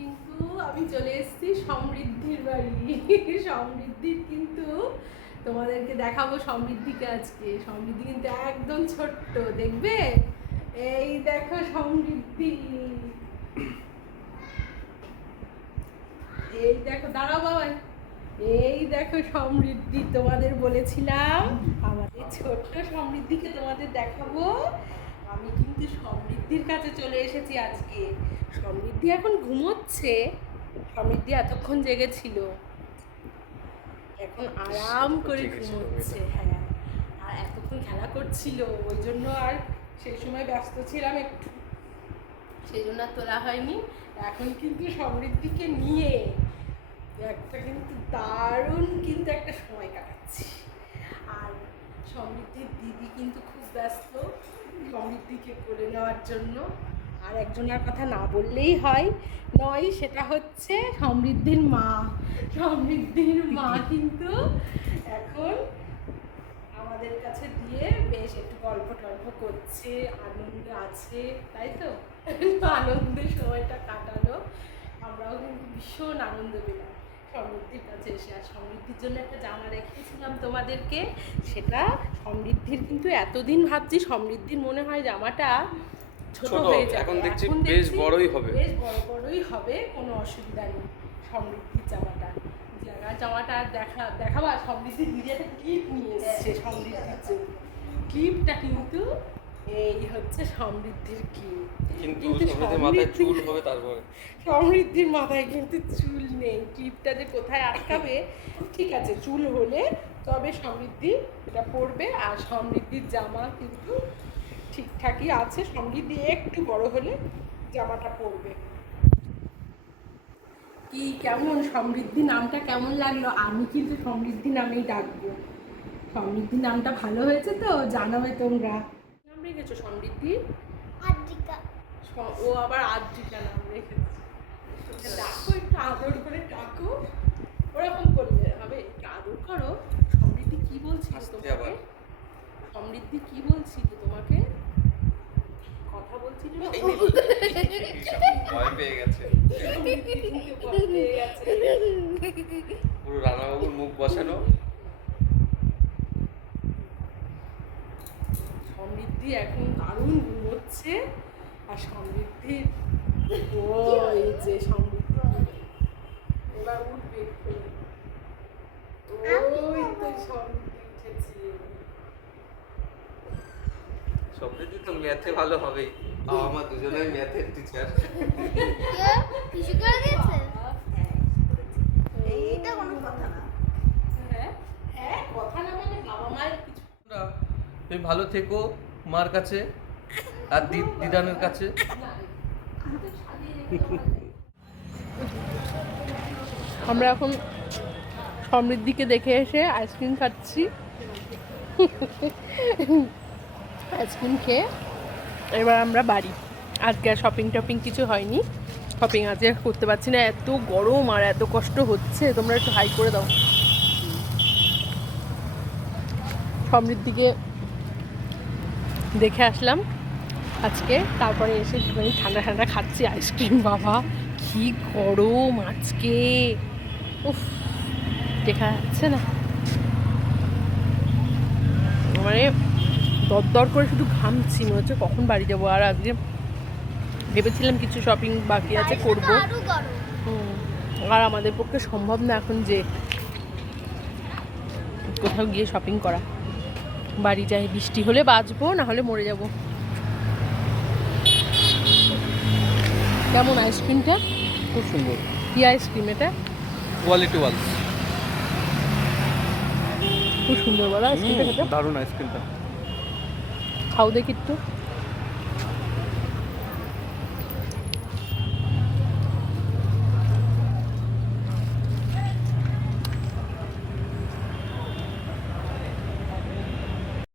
কিন্তু আমি চলে এসেছি সমৃদ্ধির বাড়ি। সমৃদ্ধির কিন্তু তোমাদেরকে দেখাবো সমৃদ্ধিকে আজকে। সমৃদ্ধি কিন্তু একদম ছোট্ট, দেখবে? এই দেখো সমৃদ্ধি, এই দেখো, দাঁড়াও বাবা, এই দেখো সমৃদ্ধি। তোমাদের বলেছিলাম আমাদের ছোট্ট সমৃদ্ধিকে তোমাদের দেখাবো। আমি কিন্তু সমৃদ্ধির কাছে চলে এসেছি আজকে। সমৃদ্ধি এখন ঘুমোচ্ছে। সমৃদ্ধি এতক্ষণ জেগেছিল, এখন আরাম করে ঘুমোচ্ছে। হ্যাঁ, আর এতক্ষণ খেলা করছিল, ওই জন্য আর সেই সময় ব্যস্ত ছিলাম একটু, সেই জন্য আর তোলা হয়নি। এখন কিন্তু সমৃদ্ধিকে নিয়ে একটা কিন্তু দারুণ কিন্তু একটা সময় কাটাচ্ছি। আর সমৃদ্ধির দিদি কিন্তু খুব ব্যস্ত সমৃদ্ধিকে করে নেওয়ার জন্য। আর একজনের কথা না বললেই নয়, সেটা হচ্ছে সমৃদ্ধির মা। সমৃদ্ধির মা কিন্তু এখন আমাদের কাছে দিয়ে বেশ একটু গল্প টল্প করছে, আনন্দ আছে, তাই তো? আনন্দের সময়টা কাটালো, আমরাও কিন্তু ভীষণ আনন্দ পেলাম সমৃদ্ধির কাছে এসে। আর সমৃদ্ধির জন্য একটা জামা রেখেছিলাম তোমাদেরকে, সেটা সমৃদ্ধির কিন্তু এতদিন ভাবছি সমৃদ্ধির মনে হয় জামাটা ছোট হয়ে যাবে, এখন দেখছি বেশ বড়ই হবে, বেশ বড়ই হবে, কোনো অসুবিধা নেই। সমৃদ্ধির জামাটা আর দেখাবা। সমৃদ্ধির দিদি একটা ক্লিপ নিয়ে এসেছে সমৃদ্ধির জন্য। ক্লিপটা কিন্তু এই হচ্ছে সমৃদ্ধির ক্লিপ, কিন্তু মাথায় চুল হবে। তারপরে সমৃদ্ধির মাথায় কিন্তু চুল নেই। ক্লিপটা যে কোথায় আটকাবে, ঠিক আছে, চুল হলে তবে সমৃদ্ধি এটা পরবে। আর সমৃদ্ধির জামা কিন্তু ঠিকঠাকই আছে, সমৃদ্ধি একটু বড় হলে জামাটা পরবে। কি কেমন সমৃদ্ধি নামটা কেমন লাগলো? আমি কিন্তু সমৃদ্ধি নামেই ডাকবো। সমৃদ্ধি নামটা ভালো হয়েছে তো? জানাবে তোমরা। নাম রেখেছো সমৃদ্ধি? আদ্রিকা। ও আবার আদ্রিকা নাম রেখেছে। ডাকো, একটু আদর করে ডাকো। ওরকম করলে হবে, একটু আদর করো। সমৃদ্ধি কি বলছিল তোমাকে? সমৃদ্ধি কি বলছিল তোমাকে? কথা বলছিল না? ভয় পেয়ে গেছে, পুরো রানাবাবুর মুখ বসানো। সমৃদ্ধি এখন দারুণ ঘুমোচ্ছে। আর সমৃদ্ধির ওই যে সমৃদ্ধি এবার উঠবে, ওই তো সমৃদ্ধি উঠেছে। সমৃদ্ধি তো ম্যাথে ভালো হবেই, আমার দুজনেই ম্যাথের টিচার। কিছু করে দিয়েছে? এইটা কোনো কথা না। হ্যাঁ, কথা না মানে বাবা মায়ের কিছু। তুমি ভালো থেকো মার কাছে আর দিদানের কাছে। আমরা এখন সমৃদ্ধিকে দেখে এসে আইসক্রিম খাচ্ছি। আইসক্রিম খেয়ে এবার আমরা বাড়ি। আজকে আর শপিং কিছু হয়নি, শপিং আজকে করতে পারছি না, এত গরম আর এত কষ্ট হচ্ছে। তোমরা একটু হাই করে দাও। সমৃদ্ধিকে দেখে আসলাম আজকে, তারপরে এসে ঠান্ডা ঠান্ডা খাচ্ছি আইসক্রিম। বাবা কি গরম আজকে, উফ, দেখা যাচ্ছে না, মানে দরদর করে শুধু ঘামছি, মনে হচ্ছে কখন বাড়ি যাবো। আর আজকে ভেবেছিলাম কিছু শপিং বাকি আছে, করবো। আর আমাদের পক্ষে সম্ভব না এখন যে কোথাও গিয়ে শপিং করা। বাড়ি যাই, বৃষ্টি হলে বাঁচবো, না হলে মরে যাব। কেমন আইসক্রিমটা? খুব সুন্দর। কি আইসক্রিম এটা? কোয়ালিটি ওয়াল। খুব সুন্দর বলো আইসক্রিমটা খেতে। দারুণ আইসক্রিমটা। খাও দেখি একটু।